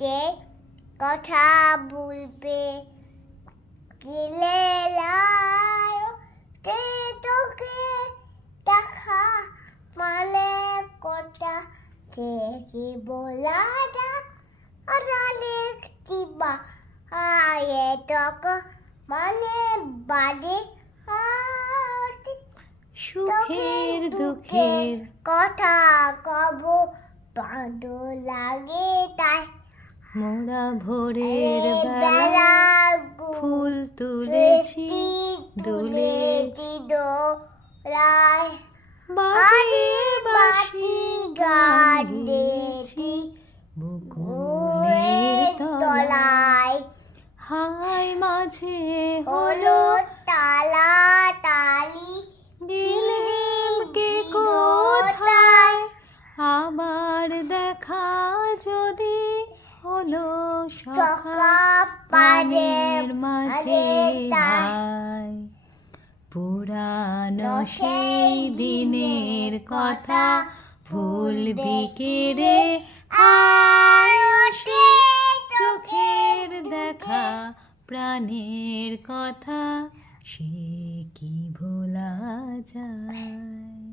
বন্ধুদের কথা বলবে গেলে তোকে দেখা মানে কথা থেকে বলাটা লিখতিবা আয়ে তোকে মানে বাদে সুখের দুঃখের কথা কব ভালো লাগে তাই মোরা ভোরের বেলা ফুল তুলেছি দুলেছি দোলায় বাঁশি গান গেয়েছি বকুলের তলায় হায় মাঝে হলো তালা তালি দিলেম কে কোথায় আবার দেখা যদি হলো সখা পানের মাঝে ধায় পুরানো সেই দিনের কথা ভুলবি কে রে আয় চোখের দেখা প্রাণের কথা সে কি ভোলা যায়।